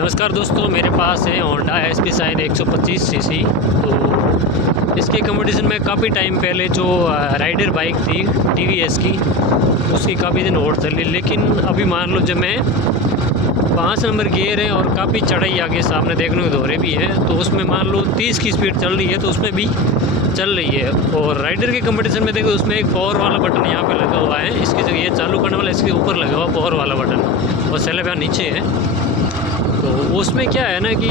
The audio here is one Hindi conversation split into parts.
नमस्कार दोस्तों, मेरे पास है होंडा एसपी शाइन 125 सीसी। तो इसके कंपटीशन में काफ़ी टाइम पहले जो राइडर बाइक थी टीवीएस की, उसकी काफ़ी दिन और चली। लेकिन अभी मान लो जब मैं 5 नंबर गियर है और काफ़ी चढ़ाई आगे सामने देखने को दोहरे भी हैं, तो उसमें मान लो 30 की स्पीड चल रही है, तो उसमें भी चल रही है। और राइडर के कंपटीशन में देखो, उसमें एक पावर वाला बटन यहाँ पे लगा हुआ है, इसकी जगह ये चालू करने वाला इसके ऊपर लगा हुआ पावर वाला बटन, और सेलेब यहाँ नीचे है। तो उसमें क्या है ना कि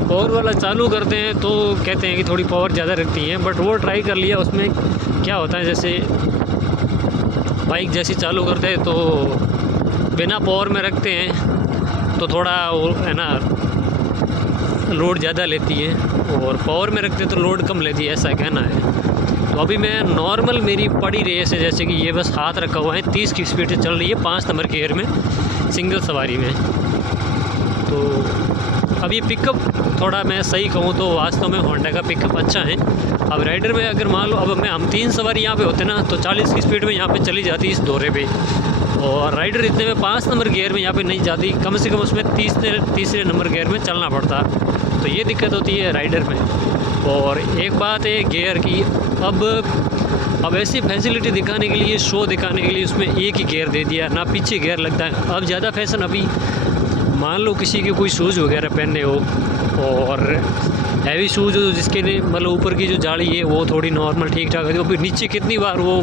पावर वाला चालू करते हैं तो कहते हैं कि थोड़ी पावर ज़्यादा रखती है, बट वो ट्राई कर लिया। उसमें क्या होता है, जैसे बाइक जैसी चालू करते हैं तो बिना पावर में रखते हैं तो थोड़ा वो है ना लोड ज़्यादा लेती है, और पावर में रखते तो लोड कम लेती है, ऐसा कहना है। तो अभी मैं नॉर्मल मेरी पड़ी रेस है, जैसे कि ये बस हाथ रखा हुआ है, 30 की स्पीड से चल रही है 5 नंबर गियर में सिंगल सवारी में। तो अब ये पिकअप थोड़ा मैं सही कहूँ तो वास्तव में होंडा का पिकअप अच्छा है। अब राइडर में अगर मान लो अब हम 3 सवारी यहाँ पे होते ना, तो 40 की स्पीड में यहाँ पे चली जाती इस दौरे पे, और राइडर इतने में 5 नंबर गियर में यहाँ पे नहीं जाती, कम से कम उसमें तीसरे नंबर गियर में चलना पड़ता। तो ये दिक्कत होती है राइडर में। और एक बात है गियर की, अब ऐसी फैसिलिटी दिखाने के लिए, शो दिखाने के लिए उसमें एक ही गियर दे दिया, ना पीछे गियर लगता है। अब ज़्यादा फैशन, अभी मान लो किसी के कोई शूज़ वगैरह पहनने हो और हैवी शूज़ हो, जिसके लिए मतलब ऊपर की जो जाली है वो थोड़ी नॉर्मल ठीक ठाक है, तो फिर नीचे कितनी बार वो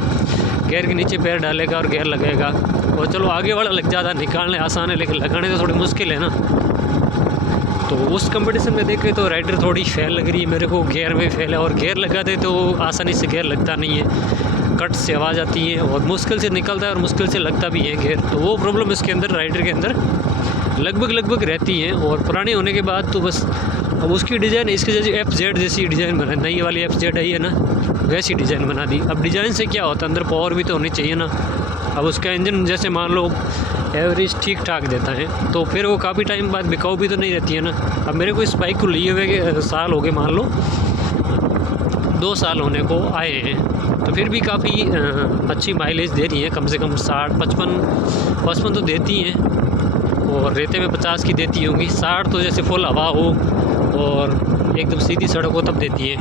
गियर के नीचे पैर डालेगा और गियर लगेगा। और चलो आगे वाला लग जाता, निकालने आसान है, लेकिन लगाने तो थोड़ी मुश्किल है ना। तो उस कंपटीशन में देखें तो राइडर थोड़ी फेल लग रही है मेरे को, गियर में फेल है। और गियर लगा दे तो आसानी से गियर लगता नहीं है, कट से आवाज़ आती है और मुश्किल से निकलता है और मुश्किल से लगता भी है गियर। तो वो प्रॉब्लम इसके अंदर, राइडर के अंदर लगभग रहती है। और पुरानी होने के बाद तो बस अब उसकी डिज़ाइन इसके जैसी FZ जैसी डिज़ाइन बना, नई वाली FZ आई है ना, वैसी डिज़ाइन बना दी। अब डिज़ाइन से क्या होता है, अंदर पावर भी तो होनी चाहिए ना। अब उसका इंजन जैसे मान लो एवरेज ठीक ठाक देता है, तो फिर वो काफ़ी टाइम बाद बिकाऊ भी तो नहीं रहती है ना। अब मेरे को इस बाइक को लिए हुए साल हो गए, मान लो 2 साल होने को आए हैं, तो फिर भी काफ़ी अच्छी माइलेज दे रही है, कम से कम 60 55 तो देती हैं, और रेते में 50 की देती होंगी। 60 तो जैसे फुल हवा हो और एकदम सीधी सड़क हो तब देती है।